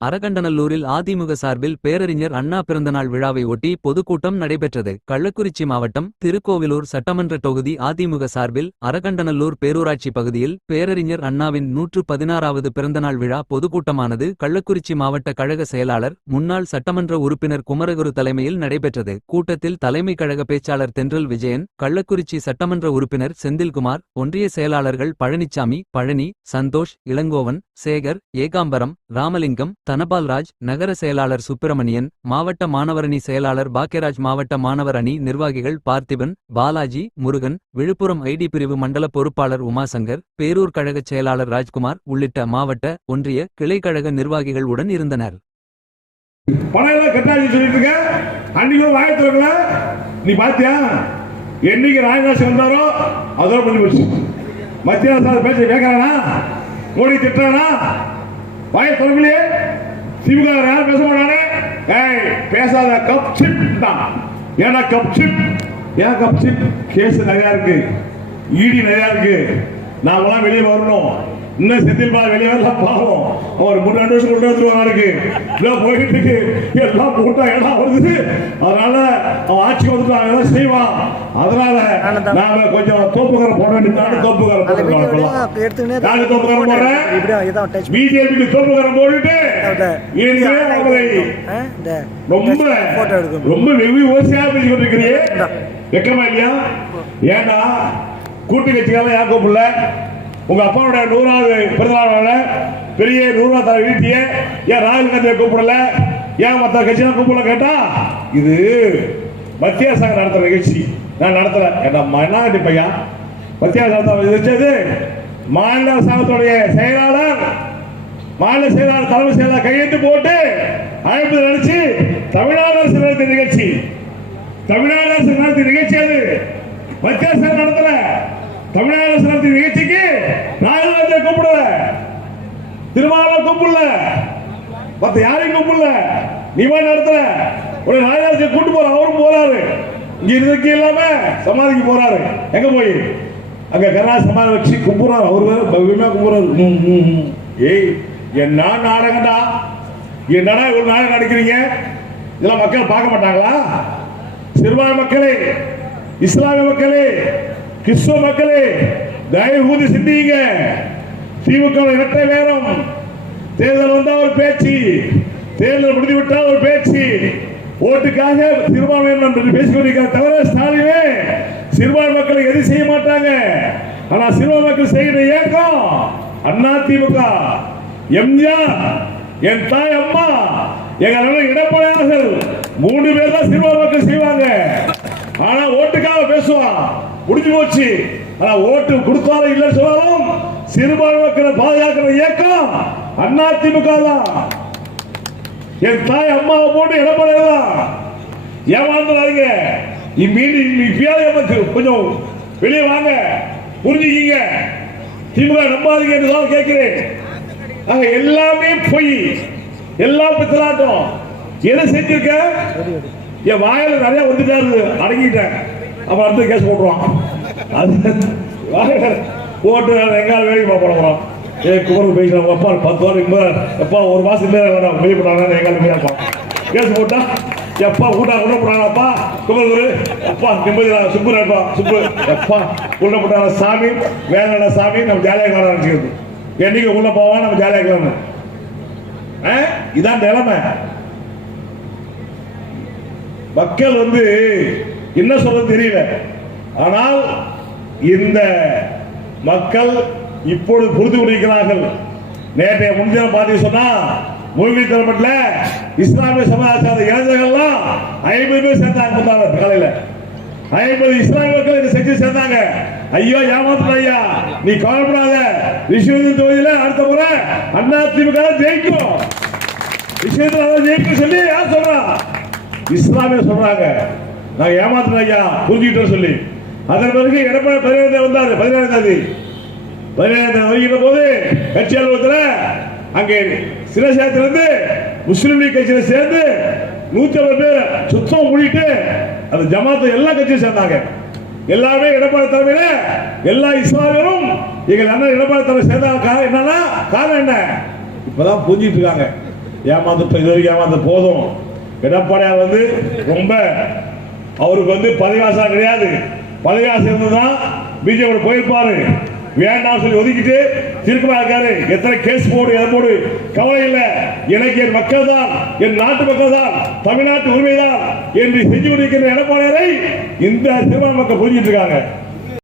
அரகண்டநல்லூரில் அதிமுக சார்பில் பேரறிஞர் அண்ணா பிறந்தநாள் விழாவை ஒட்டி பொதுக்கூட்டம் நடைபெற்றது. கள்ளக்குறிச்சி மாவட்டம் திருக்கோவிலூர் சட்டமன்ற தொகுதி அதிமுக சார்பில் அரகண்டநல்லூர் பேரூராட்சி பகுதியில் பேரறிஞர் அண்ணாவின் நூற்று பதினாறாவது பிறந்தநாள் விழா பொதுக்கூட்டமானது கள்ளக்குறிச்சி மாவட்ட கழக செயலாளர் முன்னாள் சட்டமன்ற உறுப்பினர் குமரகுரு தலைமையில் நடைபெற்றது. கூட்டத்தில் தலைமை கழக பேச்சாளர் தென்றல் விஜயன் கள்ளக்குறிச்சி சட்டமன்ற உறுப்பினர் செந்தில்குமார் ஒன்றிய செயலாளர்கள் பழனிச்சாமி பழனி சந்தோஷ் இளங்கோவன் சேகர் ஏகாம்பரம் ராமலிங்கம் தனபால்ராஜ் நகர செயலாளர் சுப்பிரமணியன் மாவட்ட மாணவரணி செயலாளர் பாக்கியராஜ் மாவட்ட மாணவர் அணி நிர்வாகிகள் பார்த்திபன் பாலாஜி முருகன் விழுப்புரம் ஐடி பிரிவு மண்டல பொறுப்பாளர் உமாசங்கர் பேரூர் கழக செயலாளர் ராஜ்குமார் உள்ளிட்ட மாவட்ட ஒன்றிய கிளை கழக நிர்வாகிகள் உடன் இருந்தனர். நீ பாத்தியா? என்னைக்கு வந்தாரோ அதோட பண்ணி போச்சு மத்திய அரசு பேச்ச கேட்கறானா? மோடி திட்டுறானா? வாய தொடங்கலையே திமுக யாரும் பேச மாட்டானே? ஏய் பேசாத கப் சிப் தான். ஏன்னா கப் சிப் ஏன் கப் சிப் கேஸ் நிறையா இருக்கு. ஈடி நிறையா இருக்கு. நாமெல்லாம் வெளியே வரணும். இன்னும் செந்தில் பால் வெளியே வரல பாவம். அவர் மூணு ரெண்டு வருஷம் கொண்டு வந்துருவான் நாளைக்கு இதோ போயிட்டு இருக்கு. எல்லாம் போட்டா இடம் வருது? அதனால அவன் ஆட்சி வந்துட்டு அவன் எல்லாம் செய்வான் அதனால நாம கொஞ்சம் தோப்புக்கார போட வேண்டியது. தோப்புக்கார போடுறோம் யாரு தோப்புக்கார போடுறேன். பிஜேபிக்கு தோப்புக்காரன் போட்டுட்டு ரொம்ப ரொம்ப வெகு ஓசியா பேசி கொண்டிருக்கிறியே வெக்கமா இல்லையா? ஏண்டா? கூட்டு கட்சிக்காரன் யார் கூப்பிடல? உங்க அப்பாவோட நூறாவது பிறந்தநாள் பெரிய நூறாவது தலை வீட்டிய ஏன் ராகுல் காந்தியை கூப்பிடல? ஏன் மற்ற கட்சியெல்லாம் கூப்பிடல கேட்டா? இது மத்திய அரசாங்கம் நடத்துற நிகழ்ச்சி. நான் நடத்தல என்ன மண்ணாங்கட்டி பையன் மத்திய அரசாங்கம் மாநில அரசாங்கத்துடைய செயலாளர் மாநில செயலாளர் தலைமை செயலாளர் கையெழுத்து போட்டு அழைப்பு நினைச்சு தமிழ்நாடு அரசு நடத்திய நிகழ்ச்சி. தமிழ்நாடு அரசு நடத்திய நிகழ்ச்சி அது மத்திய அரசு நடத்துற தமிழ்நாடு அரசு நடத்திய நிகழ்ச்சிக்கு ராகுல் காந்தியை கூப்பிடல திருமாவளவன் கூப்பிடல. மத்த யாரையும் கூப்பிடல. நீ போய் நடத்தல ஒரு ராஜாஜி கூட்டு போற அவரும் போறாரு. இங்க இருந்ததுக்கு இல்லாம சமாதிக்கு போறாரு. எங்க போய்? அங்க கருணாநிதி சமாதி வச்சு கும்பிடுறாரு. அவர் வேற பவ்யமா கும்பிடுறாரு. ம், ஏய் என்ன நாடகம்டா? என்னடா இவ்வளவு நாடகம் நடிக்கிறீங்க? இதெல்லாம் மக்கள் பார்க்க மாட்டாங்களா? சிறுபான்மை மக்களே இஸ்லாமிய மக்களே கிறிஸ்துவ மக்களே தயவு கூதி சிந்திங்க திமுக இரட்டை வேணும் தேர்தல் வந்தா ஒரு பேச்சு. தேர்தல் முடிந்து விட்டால் ஒரு பேச்சு. ஓட்டுக்காக சிறுபான்மையினர் என்று பேசிக்கொண்டிருக்கிற தவிர ஸ்டாலினே. சிறுபான் மக்கள் எதுவும் செய்ய மாட்டாங்க? ஆனா சிறுபான் மக்கள் செய்கிற இயக்கம் அண்ணா திமுக. எம்ஜிஆர் என் தாய் அம்மா எங்க அண்ணன் இடப்படையார்கள் மூணு பேர் தான் சிறுபான் மக்கள் செய்வாங்க. ஆனா ஓட்டுக்காக பேசுவான் முடிஞ்சு போச்சு. ஆனா ஓட்டு கொடுத்தாலும் இல்லைன்னு சொன்னாலும் சிறுபான்மை மக்களை பாதுகாக்கிற இயக்கம் அண்ணா திமுக தான் என் தாய் அம்மாவை போட்டு இடப்படையதான் ஏமாந்துடாதீங்க. மீண்டும் இப்பயாவது கொஞ்சம் வெளியே வாங்க. புரிஞ்சுக்கீங்க. திமுக நம்பாதீங்க என்று தான் கேட்கிறேன். எல்லாமே பொய். எல்லாம் பித்தலாட்டம். எதை செஞ்சிருக்க? என் வாயில நிறைய வந்துட்டாரு. அடங்கிட்டேன். அப்ப அடுத்த கேஸ் போட்டுருவான். அது வாயில போட்டு எங்காலும் வேலைக்கு போக போறோம் ஏ குமரன் பேசுறாங்க அப்பா பத்து வாரம் எப்பா ஒரு மாசம் இல்லை வேணாம். வெளியே பண்ணாங்க எங்கால மீதாப்பா கேஸ் போட்டா எப்பா ஊட்டா உள்ள போட்டாங்கப்பா குமரகுரு அப்பா? நிம்மதி சுப்புராப்பா சுப்பு எப்பா உள்ள போட்டாங்க சாமி வேலை சாமி நம்ம ஜாலியாக காண என்னைக்கு உள்ள போவா நம்ம ஜாலியாக இருக்கலாம்னு இதான் நிலைமை. மக்கள் வந்து என்ன சொல்றது தெரியல. ஆனால் இந்த மக்கள் இப்பொழுது புரிந்து கொண்டிருக்கிறார்கள். நேற்றைய முன்தினம் பார்த்து சொன்னா மூழ்கி தரப்பட்ட இஸ்லாமிய சமாச்சார இளைஞர்கள்லாம் ஐம்பது பேர் சேர்ந்தாங்க முந்தான காலையில. ஐம்பது இஸ்லாமிய மக்கள் இதை செஞ்சு சேர்ந்தாங்க. ஐயோ ஏமாத்துற ஐயா. நீ கவலைப்படாத. விஸ்வநாதன் தொகுதியில அடுத்த முறை அண்ணா திமுக ஜெயிக்கும். விஷயத்துல அதான் ஜெயிக்கும் சொல்லி யார் சொல்றா? இஸ்லாமிய சொல்றாங்க. நாங்க ஏமாத்துறோம் ஐயா. புரிஞ்சுக்கிட்டோம் சொல்லி. அதன் பிறகு எடப்பாடி பதினேழு வந்தார் பதினேழாம் தேதி. பதினேழாம் தேதி வருகின்ற போது கட்சி அலுவலகத்தில் அங்கே சிவசேத்திலிருந்து முஸ்லீம் லீக் கட்சியில் சேர்ந்து நூத்தி ஐம்பது பேர் சுத்தம் மூடிட்டு அந்த ஜமாத்து எல்லா கட்சியும் சேர்ந்தாங்க. எல்லாமே எடப்பாடி தலைமையில எல்லா இஸ்லாமியரும் எங்கள் அண்ணன் எடப்பாடி தலைமை சேர்ந்தாங்க. காரணம் என்னன்னா காரணம் என்ன? இப்பதான் புரிஞ்சிட்டு இருக்காங்க. ஏமாந்துட்டோம் இது வரைக்கும் ஏமாந்து போதும். எடப்பாடியார் வந்து ரொம்ப அவருக்கு வந்து பரிகாசம் கிடையாது. பதவியாசம் இருந்ததுதான் பிஜேபி போயிருப்பாரு. வேண்டாம் சொல்லி ஒதுக்கிட்டு திருப்பமா இருக்காரு. எத்தனை கேஸ் போடு எதை போடு? கவலை இல்லை. எனக்கு என் மக்கள் தான் என் நாட்டு மக்கள் தான் தமிழ்நாட்டு உரிமை தான் என்று செஞ்சு கொண்டிருக்கிற எடப்பாடியாரை இந்த சிறுபான்மை மக்கள் புரிஞ்சிட்டு இருக்காங்க.